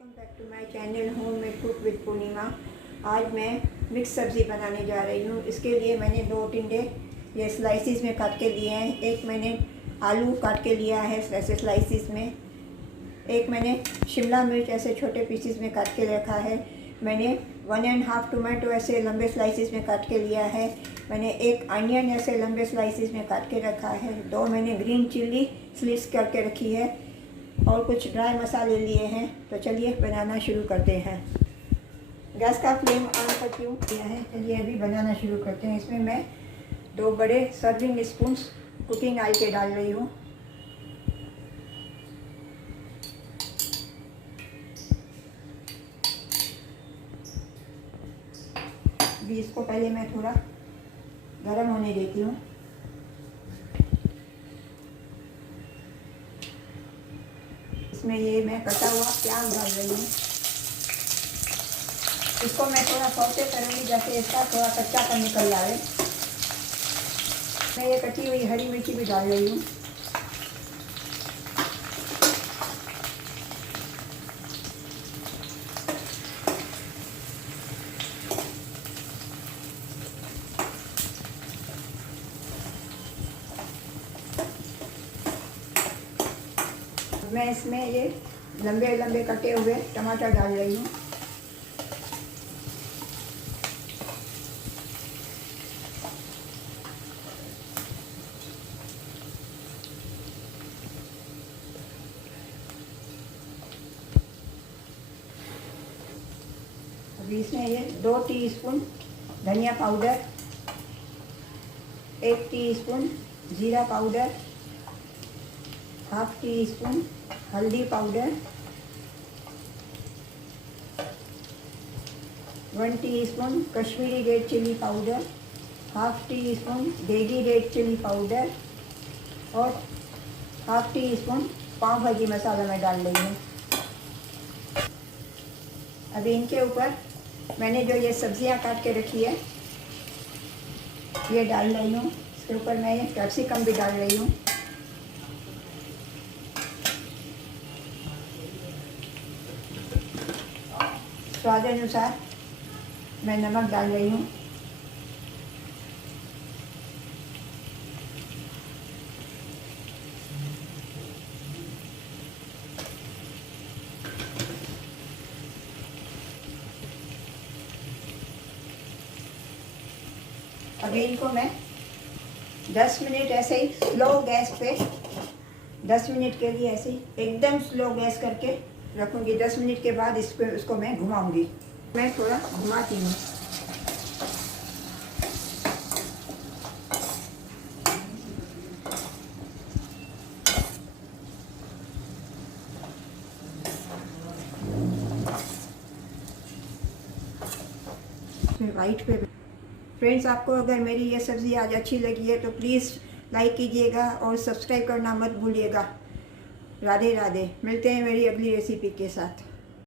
Welcome back to my channel homemade cook with Purnima. आज मैं mix सब्ज़ी बनाने जा रही हूँ। इसके लिए मैंने 2 टिंडे ये स्लाइसिस में काट के लिए हैं। एक मैंने आलू काट के लिया है ऐसे स्लाइसिस में। एक मैंने शिमला मिर्च ऐसे छोटे पीसेस में काट के रखा है। मैंने 1.5 टोमेटो ऐसे लंबे स्लाइसिस में काट के लिया है। मैंने एक अनियन ऐसे लंबे स्लाइसिस में काट के रखा है। 2 मैंने ग्रीन चिल्ली स्लिट्स करके रखी है और कुछ ड्राई मसाले लिए हैं। तो चलिए बनाना शुरू करते हैं। गैस का फ्लेम ऑन करती हूँ किया है। चलिए अभी बनाना शुरू करते हैं। इसमें मैं 2 बड़े सर्विंग स्पून्स कुकिंग ऑयल के डाल रही हूँ। अभी इसको पहले मैं थोड़ा गर्म होने देती हूँ। इसमें ये मैं कटा हुआ प्याज डाल रही हूँ। इसको मैं थोड़ा सौते करूँगी जैसे इसका थोड़ा कच्चापन निकल जाए। मैं ये कटी हुई हरी मिर्ची भी डाल रही हूँ। मैं इसमें ये लंबे लंबे कटे हुए टमाटर डाल रही हूँ। अभी इसमें ये 2 टीस्पून धनिया पाउडर, 1 टीस्पून जीरा पाउडर, हाफ टी स्पून हल्दी powder, 1 teaspoon Kashmiri red chilli powder, half teaspoon Degi red chilli powder और half teaspoon pav bhaji masala मैं डाल रही हूँ। अभी इनके ऊपर मैंने जो ये सब्जियां काट के रखी है ये डाल रही हूँ। इसके ऊपर मैं ये कैप्सिकम भी डाल रही हूँ। स्वाद अनुसार मैं नमक डाल रही हूँ। अभी इनको मैं 10 मिनट ऐसे ही स्लो गैस पे 10 मिनट के लिए ऐसे ही एकदम स्लो गैस करके रखूँगी। 10 मिनट के बाद इसको मैं घुमाऊँगी। मैं थोड़ा घुमाती हूँ। वाइट पे फ्रेंड्स, आपको अगर मेरी ये सब्ज़ी आज अच्छी लगी है तो प्लीज़ लाइक कीजिएगा और सब्सक्राइब करना मत भूलिएगा। राधे राधे। मिलते हैं मेरी अगली रेसिपी के साथ।